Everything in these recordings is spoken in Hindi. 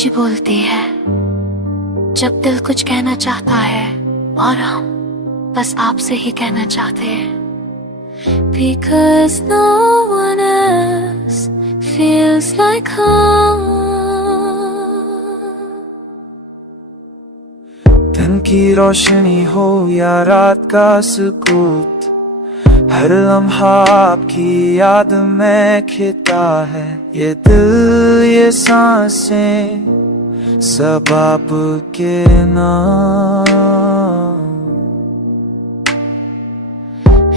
खामोशी बोलती है जब दिल कुछ कहना चाहता है, और हम बस आपसे ही कहना चाहते हैं। Because no one else feels like home. दिन की रोशनी हो या रात का सुकूत, हर लम्हा आपकी याद में खिता है। ये दिल ये सांसें सब आपके नाम।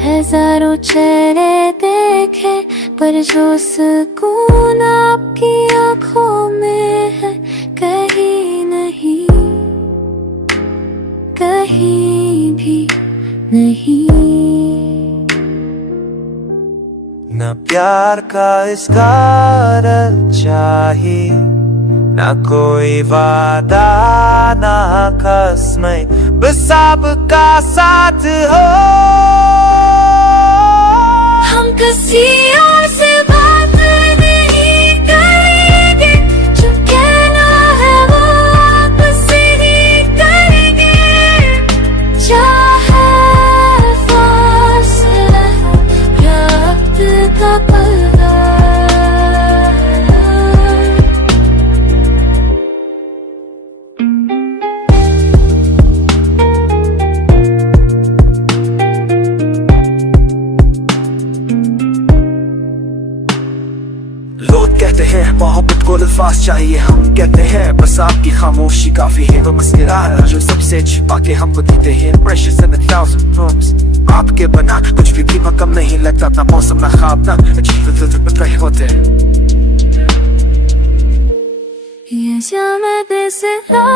हजारों चेहरे देखे पर जो सुकून आपकी आंखों में है, कहीं नहीं, कहीं भी नहीं। न प्यार का इज़हार चाहिए, न कोई वादा न कसमें, बस आपका साथ हो। हम किसी और से बात नहीं करेंगे, जो कहना है वो आपसे ही करेंगे। चाहे फासला या वक्त का पर्दा, लोग कहते हैं मोहब्बत को अल्फाज चाहिए, हम कहते हैं बस आपकी खामोशी काफी है। वो मुस्कुराहट जो सबसे छिपा के हमको देते हैं, precious in a thousand forms। आपके बना कुछ भी भीमा कम नहीं लगता, ना मौसम ना ख्वाब ना अजीब दिल रहे होते। ये llaméte será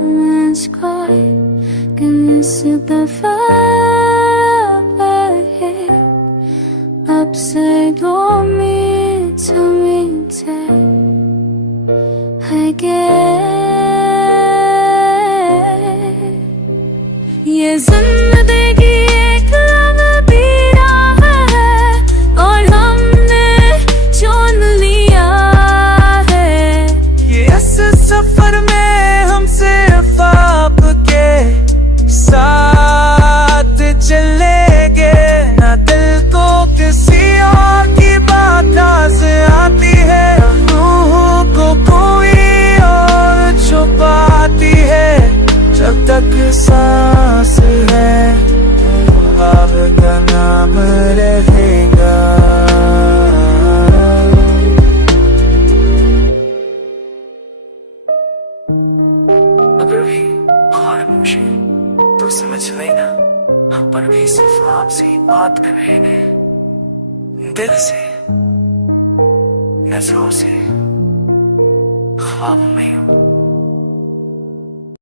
menscoy que se te falle upside down me to me again। ये जिंदगी एक लंबी राह है और हमने चुन लिया है। ये इस सफर में हम सिर्फ आपके साथ चलेंगे, ना दिल को किसी और की बात से आती है, रूह को कोई और छुपाती है। जब तक सांस है आपका नाम रहेगा। अगर भी खामोशी तो समझ लेना, हम पर भी सिर्फ आपसे ही बात कर रहे हैं। दिल से, नजरों से, ख्वाब में हूँ।